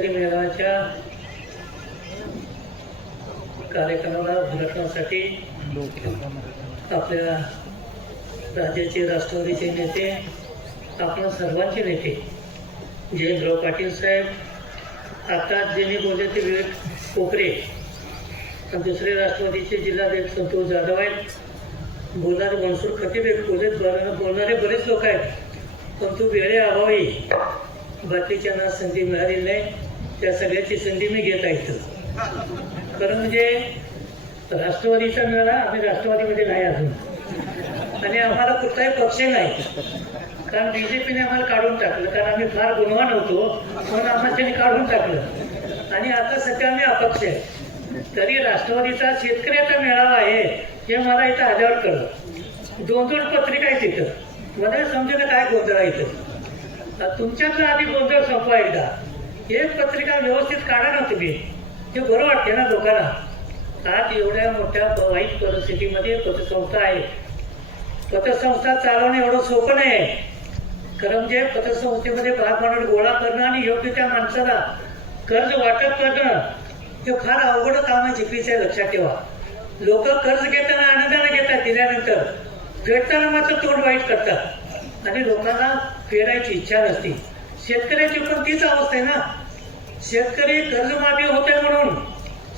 शेतकरी मेळाव्याच्या कार्यक्रमाला भडकण्यासाठी आपल्या राज्याचे राष्ट्रवादीचे नेते आपल्या सर्वांचे नेते जयंतराव पाटील साहेब आता जे मी बोलले ते विवेक कोकरे आणि दुसरे राष्ट्रवादीचे जिल्हाध्यक्ष संतोष जाधव आहेत. बोलणारे मनसूर खतीब आहेत बोलत बोलणारे बरेच लोक आहेत परंतु वेळे अभावी वेळेअभावी बाकीच्यांना संधी मिळाली नाही. त्या सगळ्याची संधी मी घेत आहे इथं. खरं म्हणजे राष्ट्रवादीचा मिळाला आम्ही राष्ट्रवादीमध्ये नाही अजून. आणि आम्हाला कुठलाही पक्ष नाही. कारण बी जे पीने आम्हाला काढून टाकलं. कारण आम्ही फार गुणवान होतो. म्हणून आम्हाला त्यांनी काढून टाकलं. आणि आता सध्या आम्ही अपक्ष आहे. तरी राष्ट्रवादीचा शेतकऱ्याचा मेळावा आहे हे मला इथं आल्यावर कळलं दोन दोन पत्रिका आहेत तिथं. मला समजेल काय गोंधळ आहे इथं. तुमच्यातला आधी गोंधळ संपवा एकदा. एक पत्रिका व्यवस्थित काढा ना तुम्ही. हे बरं वाटते ना लोकांना. आज एवढ्या मोठ्या वाईट परिस्थितीमध्ये पतसंस्था आहे. पतसंस्था चालवणं एवढं सोपं नाही खरं म्हणजे पतसंस्थेमध्ये भाग गोळा करणं आणि योग्य त्या माणसाला कर्ज वाटप करणं हे फार अवघड काम आहे जिकडीचं आहे लक्षात ठेवा. लोक कर्ज घेताना आनंदाने घेतात दिल्यानंतर. फेडताना मात्र तोंड वाईट करतात. आणि लोकांना फेडायची इच्छा नसती. शेतकऱ्याची पण तीच अवस्था आहे ना. शेतकरी कर्जमाफी होते म्हणून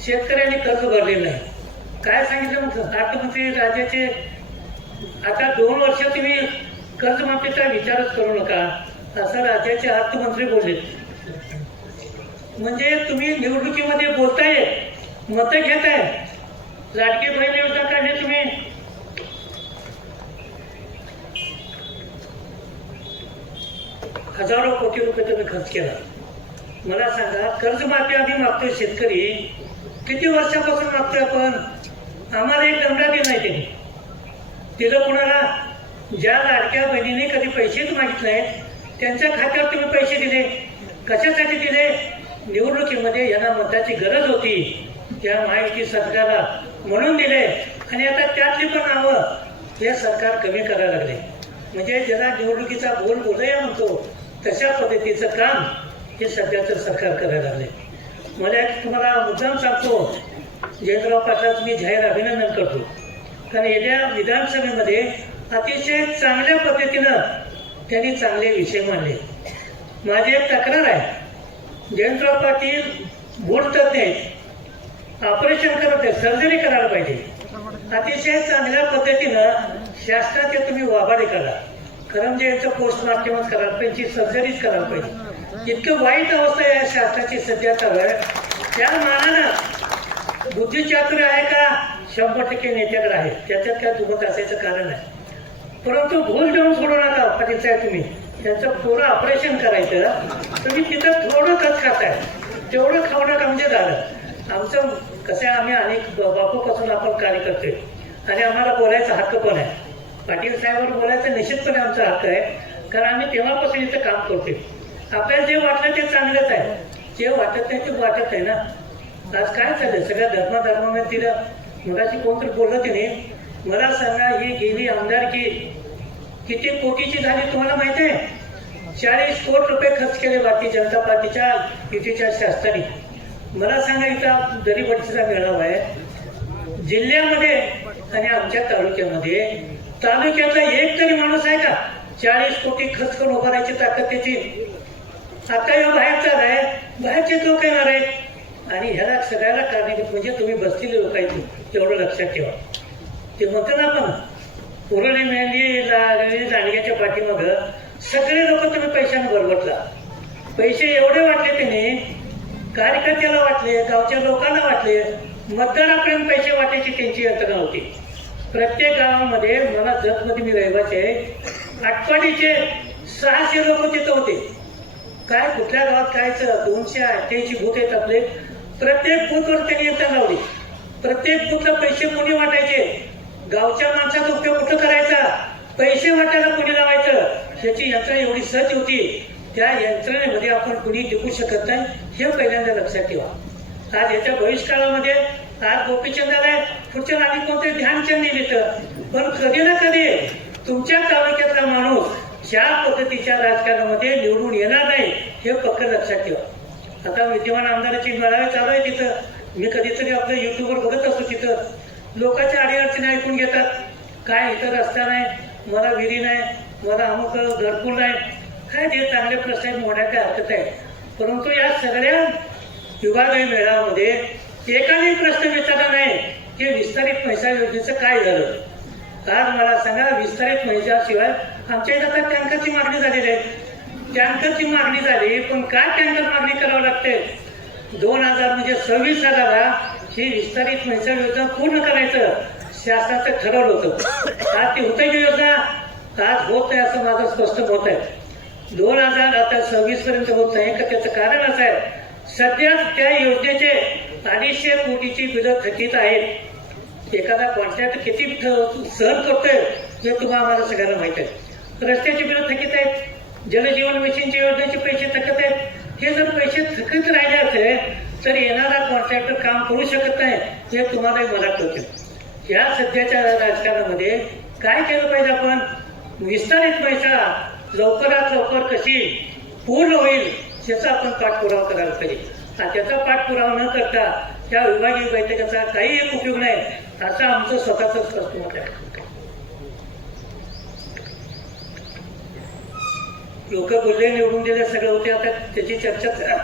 शेतकऱ्यांनी कर्ज भरलेलं नाही काय सांगितलं मग अर्थमंत्री राज्याचे? आता दोन वर्ष तुम्ही कर्जमाफीचा विचारच करू नका असं राज्याचे अर्थमंत्री बोलले. म्हणजे तुम्ही निवडणुकीमध्ये बोलताय मतं घेताय. लाडकी बहीण योजना काढली तुम्ही. हजारो कोटी रुपये तुम्ही खर्च केला. मला सांगा कर्जमाफी आम्ही मागतोय शेतकरी. किती वर्षापासून मागतोय आपण? आम्हाला एक दमडा बी नाही त्यांनी. दिलं कुणाला ज्या लाडक्या बहिणीने कधी पैसेच मागितले नाहीत त्यांच्या खात्यावर तुम्ही पैसे दिले. कशासाठी दिले? निवडणुकीमध्ये यांना मताची गरज होती. या माहिती सरकारला म्हणून दिले. आणि आता त्यातली पण नावं हे सरकार कमी करायला लागले. म्हणजे ज्याला निवडणुकीचा बोल बोलूया म्हणतो तशा पद्धतीचं काम हे सध्याचं सरकार करायला लागले. मला तुम्हाला मुद्दाम सांगतो. जयंतराव पाटलाचं मी जाहीर अभिनंदन करतो. कारण येत्या विधानसभेमध्ये अतिशय चांगल्या पद्धतीनं त्यांनी चांगले विषय मांडले. माझी एक तक्रार आहे. जयंतराव पाटील बोलतच नाहीत ऑपरेशन करत आहेत. सर्जरी करायला पाहिजे. अतिशय चांगल्या पद्धतीनं शासनाचे तुम्ही वाबाडे करा. खरं म्हणजे यांचं पोस्टमार्टमच करायला पाहिजे. सर्जरीच करायला पाहिजे. इतकं वाईट अवस्था आहे या शासनाची सध्याचा वेळ त्या मानानं बुद्धिचातुर्य आहे का? शंभर टक्के नेत्याकडे आहे. त्याच्यात काय दुमत असायचं कारण आहे परंतु भूल देऊन सोडू नका पाटील साहेब तुम्ही. त्यांचं पुरं ऑपरेशन करायचं. तुम्ही तिथं थोडं खत खाताय. तेवढं खाऊ नका म्हणजे झालं. आमचं कसं आहे आम्ही अनेक बापूपासून आपण कार्य करतोय. आणि आम्हाला बोलायचा हक्क पण आहे. पाटील साहेबांवर बोलायचा निश्चितपणे आमचा हक्क आहे. कारण आम्ही तेव्हापासून इथं काम करतोय. आपल्याला जे वाटलं ते चांगलंच आहे. जे वाटत नाही ते वाटत आहे ना. आज काय चाललंय सगळ्या धर्माधर्मामध्ये तिला मगाशी कोणतरी बोललं तिने. मला सांगा ही गेली आमदारकी किती कोटीची झाली तुम्हाला माहिती आहे? चाळीस कोट रुपये खर्च केले भारतीय जनता पार्टीच्या युतीच्या शासनाने. मला सांगा इथं दरीपट्टीचा मेळावा आहे. जिल्ह्यामध्ये आणि आमच्या तालुक्यामध्ये तालुक्यातला एक तरी माणूस आहे का? चाळीस कोटी खर्च करून उभारायची ताकद त्याची. आता या बाहेरचा आहे बाहेरचे लोक येणार आहेत. आणि ह्याला सगळ्याला कारणीभूत म्हणजे तुम्ही बसलेले लोक आहेत एवढं लक्षात ठेवा. ते म्हणतात ना आपण पुरणी मिळाली लागलेली दांडग्याच्या पाठीमागं सगळे लोक तुम्ही पैशाने बरबटला पैसे एवढे वाटले त्याने कार्यकर्त्याला वाटले गावच्या लोकांना वाटले मतदारापर्यंत पैसे वाटायची त्यांची यंत्रणा होती. प्रत्येक गावामध्ये मला जतमध्ये मी रहिवासी आहे आटपाडीचे सहाशे लोक तिथं होते. काय कुठल्या गावात काय दोनशे अठ्ठ्याऐंशी बूथ आहेत आपले. प्रत्येक बूथवर त्यांनी यंत्रणा लावली. प्रत्येक बूथला पैसे कोणी वाटायचे? गावच्या माणसाचा उपयोग कुठं करायचा? पैसे वाटायला कोणी लावायचं? ह्याची यंत्रणा एवढी सहज होती. त्या यंत्रणेमध्ये आपण कुणी टिकू शकत नाही. हे पहिल्यांदा लक्षात ठेवा. आज याच्या भविष्यकाळामध्ये आज गोपीचंद आलाय पुढच्या आणि कोणते ध्यानचंद येतं? पण कधी ना कधी तुमच्या ज्या पद्धतीच्या राजकारणामध्ये निवडून येणार नाही हे पक्क लक्षात ठेवा. आता विद्यमान आमदाराची मेळावे चालू आहे तिथं. मी कधीतरी आपलं युट्यूबवर बघत असतो तिथं. लोकांच्या अडीअडचणी ऐकून घेतात. काय इथं रस्ता नाही मला विहिरी नाही मला अमुक घरपूर नाही. काय ते चांगले प्रश्न आहेत मोठ्या काय हरकत आहे परंतु या सगळ्या विभागीय मेळाव्यामध्ये एकाही प्रश्न विचारला नाही की विस्तारित पैसा योजनेचं काय झालं? आज मला सांगा विस्तारित पैशाशिवाय आमच्या इथं आता टँकरची मागणी झालेली आहे. टँकरची मागणी झाली पण काय टँकर मागणी करावं लागते? दोन हजार म्हणजे सव्वीस हजारा ही विस्तारित पैसा योजना पूर्ण करायचं. शासनाचं ठरवलं होतं. आज ती होते की योजना? आज होत नाही असं माझं स्पष्ट मत आहे. दोन हजार आता सव्वीस पर्यंत होत नाही का त्याचं कारण असं आहे? सध्या त्या योजनेचे अडीचशे कोटीची बिलं थकीत आहेत. एखादा कॉन्ट्रॅक्ट किती सहन करतोय हे तुम्हाला आम्हाला सगळ्यांना माहीत आहे. रस्त्याची बिल थकीत आहेत जलजीवन मिशनच्या योजनेचे पैसे थकत आहेत. हे जर पैसे थकीत राहिले असेल तर येणारा कॉन्ट्रॅक्टर काम करू शकत नाही हे तुम्हालाही मला कळते. या सध्याच्या राजकारणामध्ये काय केलं पाहिजे आपण? विस्तारित पैसा लवकरात लवकर कशी पूर्ण होईल याचा आपण पाठपुरावा करायला पाहिजे. आणि त्याचा पाठपुरावा न करता त्या विभागीय बैठकाचा काही एक उपयोग नाही असं आमचं स्वतःच स्पष्ट मत आहे लोक बोलले निवडून दिले सगळं होते. आता त्याची चर्चा करा.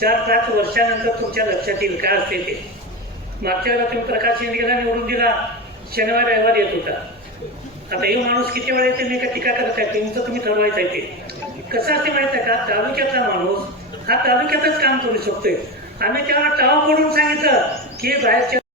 चार पाच वर्षानंतर तुमच्या लक्षात येईल काय असते ते. मागच्या वेळेला तुम्ही प्रकाश शिंदेला निवडून दिला. शनिवार रविवार येत होता. आता हे माणूस किती वेळा येते नाही का टीका करत आहे? तुमचं तुम्ही ठरवायचं आहे ते. कसं असते माहीत आहे का? तालुक्यातला माणूस हा तालुक्यातच काम करू शकतोय. आम्ही त्याला टाव पडून सांगितलं की बाहेरच्या